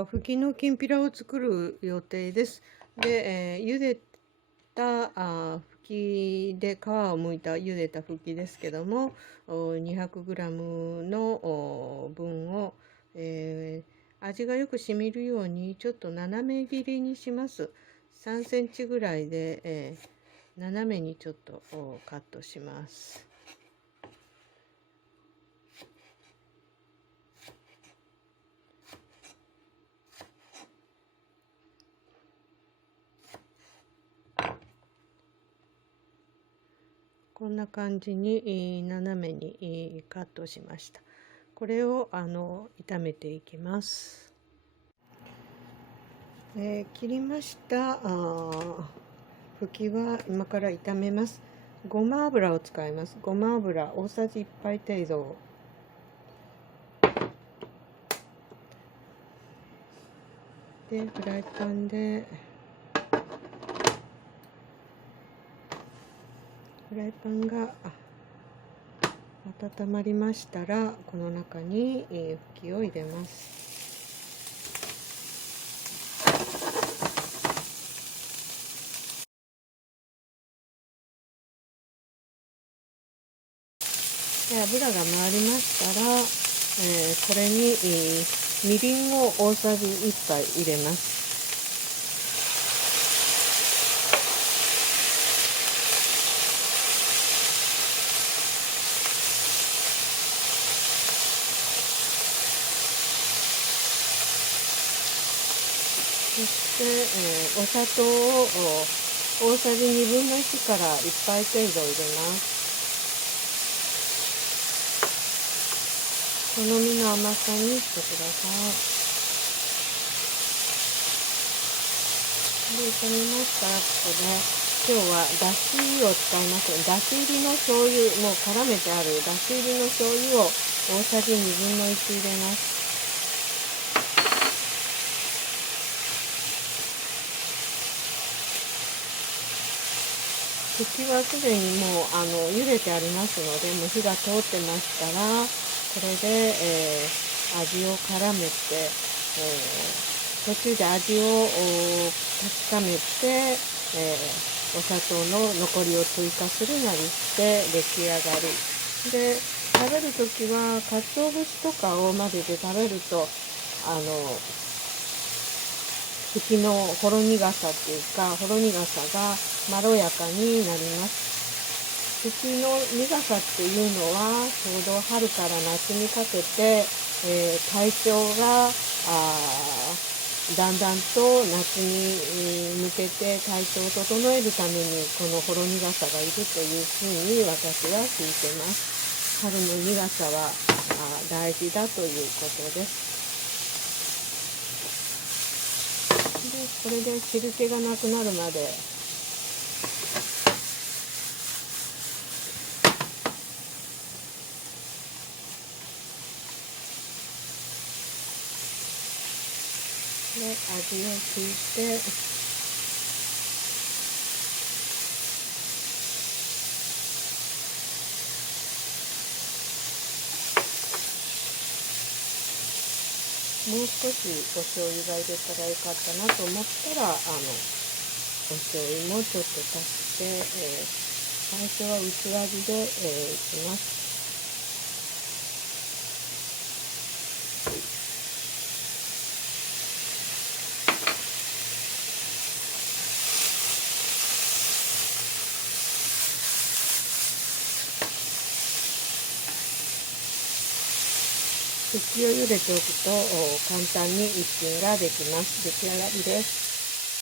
はふきのきんぴらを作る予定です。で、茹でたふきで皮を剥いた茹でたふきですけども、200g の分を、味がよく染みるようにちょっと斜め切りにします。3センチぐらいで、斜めにちょっとカットします。こんな感じに斜めにカットしました。これを炒めていきます。切りましたふきは今から炒めます。ごま油を使います。ごま油大さじ1杯程度。でフライパンでフライパンが温まりましたら、この中にふきを入れます。で油が回りましたら、これにみりんを大さじ1杯入れます。そして、お砂糖を大さじ1/2から1杯程度入れます。好みの甘さにしてください。で、炒めましたら、ここで今日はだしを使います。だし入りの醤油、もう絡めてあるだし入りの醤油を大さじ1/2入れます。ふきはすでにもう茹でてありますので、もう火が通ってましたら、これで、味を絡めて、途中で味を確かめて、お砂糖の残りを追加するなりして出来上がりで、食べるときは鰹節とかを混ぜて食べるとふきのほろ苦さっていうか、ほろ苦さがまろやかになります。ふきの苦さっていうのはちょうど春から夏にかけて、体調がだんだんと夏に向けて体調を整えるためにこのほろ苦さがいるというふうに私は聞いてます。春の苦さは大事だということです。で、これで汁気がなくなるまで味をついてもう少しお醤油が入れたらよかったなと思ったらお醤油もちょっと足して、最初は薄味で、いきます。ふきを茹でておくと簡単に一品ができます。出来上がりです。